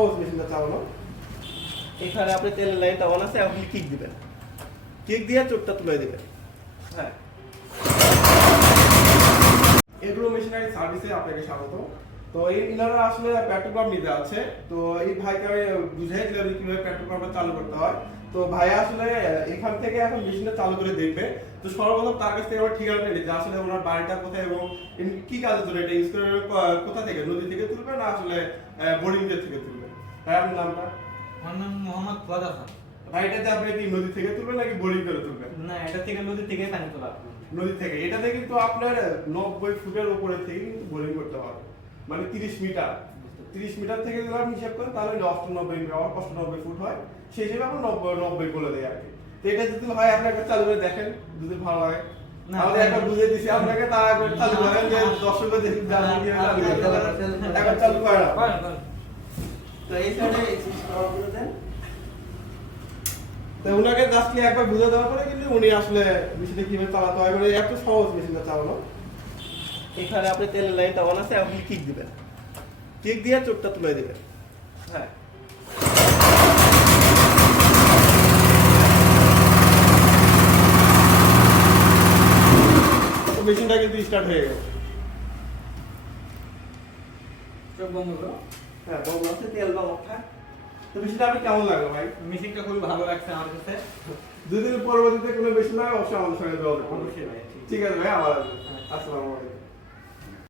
সহজ মেশিনটা চালানো। এখানে আপনি তেলের লাইনটা অন আছে, আপনি কিক দিবেন, কিক দিয়ে চোখটা তুলে দিবেন। হ্যাঁ, এগ্রো মেশিনারি সার্ভিসে আপনাকে স্বাগত। তো এই ইনারা আসলে পেট্রোল পাম্প নিতে আছে, তো এই ভাইকে আমি বুঝাই দিলাম কিভাবে পেট্রোল পাম্পটা চালু করতে হয়। তো ভাই আসলে এখান থেকে এখন মেশিনটা চালু করে দেখবে। তো সর্বপ্রথম তার কাছ থেকে আমার ঠিকানাটা নিতে, আসলে ওনার বাড়িটা কোথায় এবং কি কাজের জন্য এটা ইউজ করে, কোথা থেকে, নদী থেকে তুলবে না আসলে বোরিং থেকে তুলবে। ভাই আপনার নামটা? আমার নাম মোহাম্মদ ফুয়াদ হাসান। ভাই এটাতে আপনি কি নদী থেকে তুলবেন নাকি বোরিং করে তুলবেন? না, এটা থেকে নদী থেকে পানি তোলা। নদী থেকে। এটাতে কিন্তু আপনার 90 ফুটের উপরে থেকে কিন্তু বোরিং করতে হবে, মানে 30 মিটার। 30 মিটার থেকে যদি আপনি হিসাব করেন তাহলে 98 ফুট হয়, সেই হিসেবে আমরা 90 বলে দেয় আর কি। তো এটা যদি ভাই আপনাকে চালু করে দেখেন, যদি ভালো লাগে তাহলে একবার বুঝিয়ে দিছি আপনাকে, তা একবার চালু করেন যে দর্শকরা দেখি জানেন কি চালু করতে। একবার চালু করেন। তো এই সাইডে সুইচ পাওয়ার করে দেন। তো উনাকে জাস্ট একবার বুঝে দেওয়ার পরে কিন্তু উনি আসলে মেশিনটা কিভাবে চালাতে হয়, মানে এত সহজ মেশিনটা চালানো। এখানে আপনি তেলের লাইনটা অন আছে, আপনি কিক দিবেন, কিক দিয়ে চোখটা তুলে দিবেন। হ্যাঁ, মেশিনটা কিন্তু স্টার্ট হয়ে গেল। সব বন্ধ করো। হ্যাঁ, বন্ধ আছে, তেল বা অফ থাক। তো মেশিনটা আপনি কেমন লাগলো ভাই? মেশিনটা খুবই ভালো লাগছে আমার কাছে। যদি পরবর্তীতে কোনো মেশিন লাগে অবশ্যই আমাদের সঙ্গে যোগাযোগ করুন। অবশ্যই ভাই, ঠিক আছে ভাই, আবার আসসালামু আলাইকুম।